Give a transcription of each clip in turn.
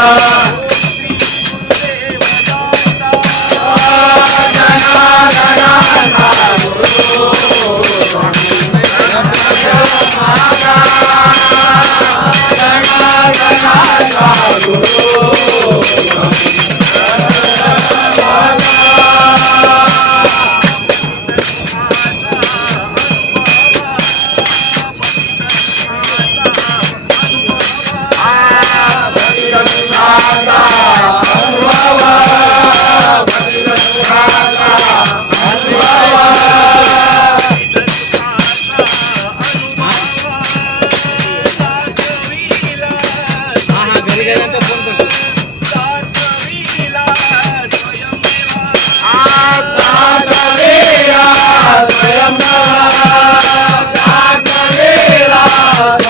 दाता Uh -huh.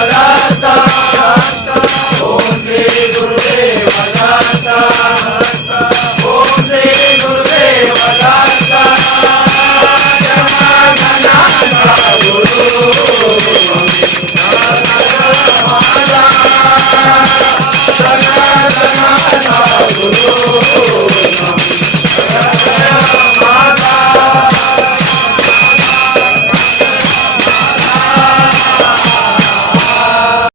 Rasta, Rasta.